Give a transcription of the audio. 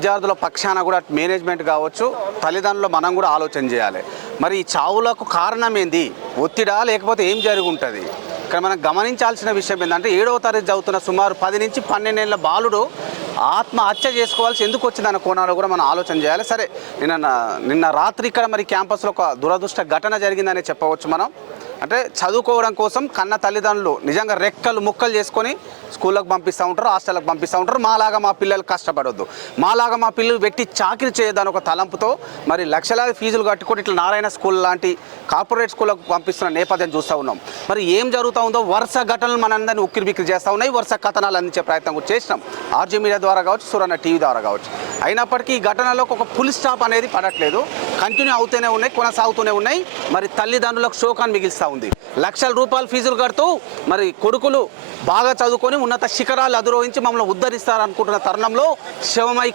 విద్యార్థుల పక్షాన కూడా మేనేజ్మెంట్ కావచ్చు, తల్లిదండ్రులు మనం కూడా ఆలోచన చేయాలి. మరి ఈ చావులకు కారణం ఏంది? ఒత్తిడా లేకపోతే ఏం జరిగి ఉంటుంది? ఇక్కడ మనం గమనించాల్సిన విషయం ఏంటంటే 7వ తరగతి చదువుతున్న సుమారు 10 నుంచి 12 ఏళ్ల బాలుడు ఆత్మహత్య చేసుకోవాల్సి ఎందుకు వచ్చిందన్న కోణాలు కూడా మనం ఆలోచన చేయాలి. సరే, నిన్న రాత్రి ఇక్కడ మరి క్యాంపస్లో ఒక దురదృష్ట ఘటన జరిగిందనే చెప్పవచ్చు మనం. అంటే చదువుకోవడం కోసం కన్న తల్లిదండ్రులు నిజంగా రెక్కలు ముక్కలు చేసుకొని స్కూళ్ళకు పంపిస్తూ ఉంటారు, హాస్టల్కి పంపిస్తూ ఉంటారు. మాలాగా మా పిల్లలు కష్టపడొద్దు, మాలాగా మా పిల్లలు పెట్టి చాకిరి చేయదని ఒక తలంపుతో మరి లక్షలాది ఫీజులు కట్టుకొని ఇట్లా నారాయణ స్కూల్ లాంటి కార్పొరేట్ స్కూళ్ళకు పంపిస్తున్న నేపథ్యం చూస్తూ ఉన్నాం. మరి ఏం జరుగుతూ ఉందో వరుస ఘటనలు మనందరినీ ఉక్కిరి బిక్కిరి చేస్తూ ఉన్నాయి. వరుస కథనాలు అందించే ప్రయత్నం కూడా చేసినాం, ఆర్జీ మీడియా ద్వారా కావచ్చు, సురన్న టీవీ ద్వారా కావచ్చు. అయినప్పటికీ ఈ ఘటనలోకి ఒక ఫుల్ స్టాప్ అనేది పడట్లేదు, కంటిన్యూ అవుతూనే ఉన్నాయి, కొనసాగుతూనే ఉన్నాయి. మరి తల్లిదండ్రులకు శోకాన్ని మిగిలిస్తూ ఉంది. లక్షల రూపాయలు ఫీజులు కడుతూ మరి కొడుకులు బాగా చదువుకొని ఉన్నత శిఖరాలు అధిరోహించి మమ్మల్ని ఉద్ధరిస్తారనుకుంటున్న తరుణంలో శవమై